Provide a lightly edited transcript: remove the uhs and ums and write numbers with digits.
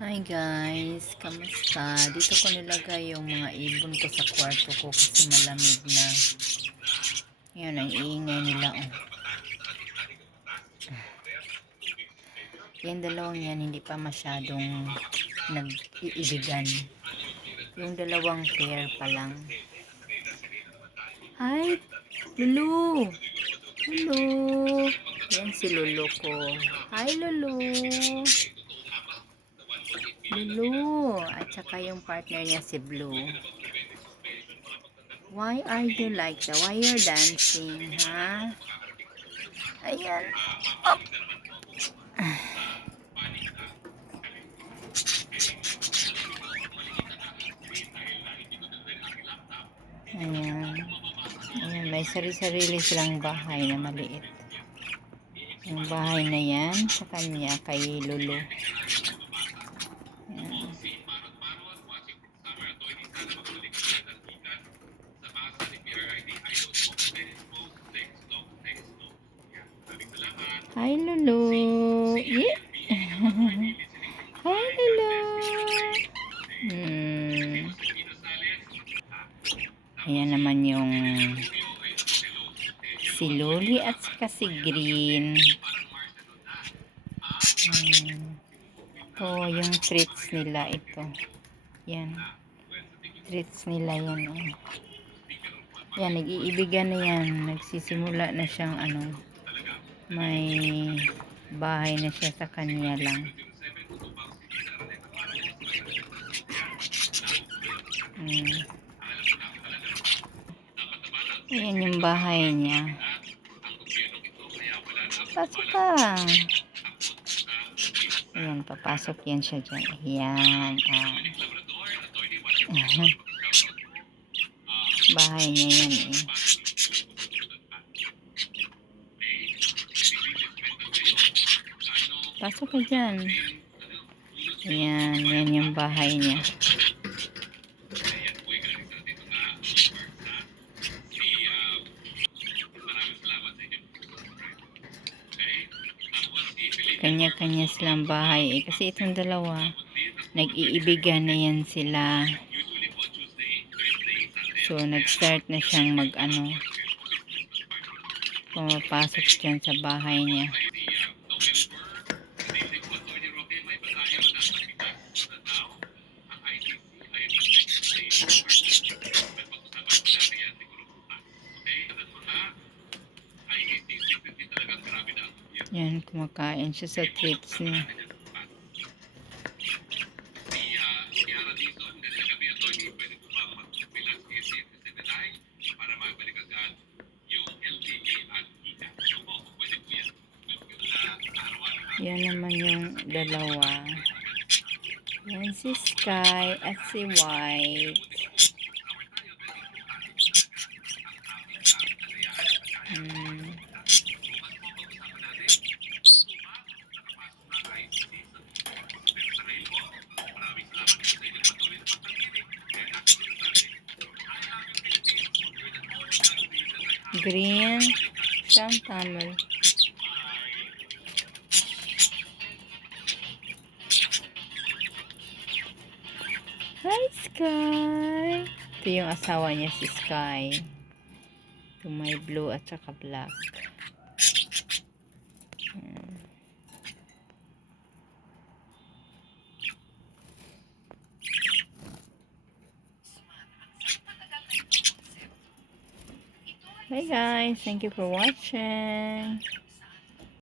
Hi guys, kamusta? Dito ko nilagay yung mga ibon ko sa kwarto ko kasi malamig na. Yan ang iingay nila. Oh. Yan dalawang yan hindi pa masyadong nag-iibigan. Yung dalawang pair pa lang. Hi, Lulu! Lulu! Yan si Lulu ko. Hi, Lulu! Lulu! At saka yung partner niya si Blue. Why are you like that? Why you're dancing, ha? Ayan. Up. Ayan. Ayan, may sarili-sarili silang bahay na maliit. Yung bahay na yan, sa kanya, kay Lulu. Ayan. Hi, Lulu! Yeah. Hi, Lulu! Ayan naman yung si Luli at saka si Green. Ito, yung treats nila ito. Yan. Treats nila yan. Oh. Yan, nag-iibigan na yan. Nagsisimula na siyang may bahay na siya sa kanya lang. Ayan yung bahay niya. Pasok ka. Ayan, papasok yan siya dyan. Ayan. Bahay niya yan eh. Pasok ka dyan. Ayan, yan yung bahay niya. Kanya-kanya silang bahay eh. Kasi itong dalawa, nag-iibigan na yan sila. So, nag-start na siyang pumapasok dyan sa bahay niya. Yan, kumakain siya sa treats niya. Yan naman yung dalawa. Yan si Sky at si White. Green, siyang tamal. Hi, Sky! Ito yung asawa niya si Sky. Ito may blue at saka black. Bye guys, thank you for watching.